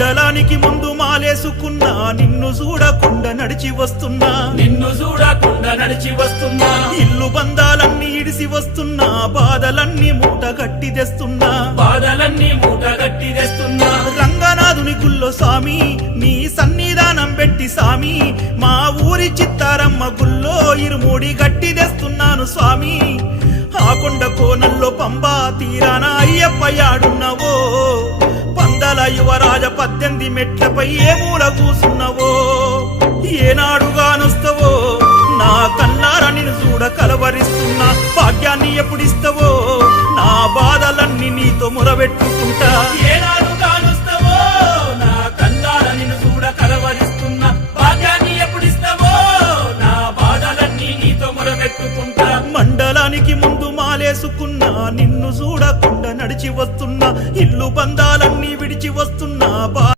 మండలానికి ముందు మాలేసుకున్నా నిన్ను చూడకుండా నడిచి వస్తున్నా ఇల్లు బంధాలన్నీ ఇడిసి వస్తున్నా బాధలన్నీ మూట గట్టి తెస్తున్నా రంగనాథుని గుల్లో స్వామి నీ సన్నిధానం పెట్టి స్వామి మా ఊరి చిత్తారమ్మ గుల్లో ఇరుముడి గట్టి తెస్తున్నాను స్వామి ఆ కొండ కోనల్లో పంబా తీరాన అయ్యప్ప యాడున్నవో పందల యువరాజ 18 మెట్లపై ఏ మూల కూసున్నవో ఏనాడుగానొస్తవో నా కల్లార నిన్ను చూడ కలవరిస్తున్నా భాగ్యాన్ని ఎప్పుడిస్తావో నా బాధలన్నీ నీతో మొరబెట్టుకుంటా ఏనాడుగానొస్తవో నా కల్లార నిన్ను చూడ కలవరిస్తున్నా భాగ్యాన్ని ఎప్పుడిస్తావో నా బాధలన్నీ నీతో మొరబెట్టుకుంటా మండలానికి ముందు మాలేసుకున్నా నిన్ను చూడకుండా నడిచి వస్తున్నా ఇల్లు బంధాలన్నీ విడిచి వస్తున్నా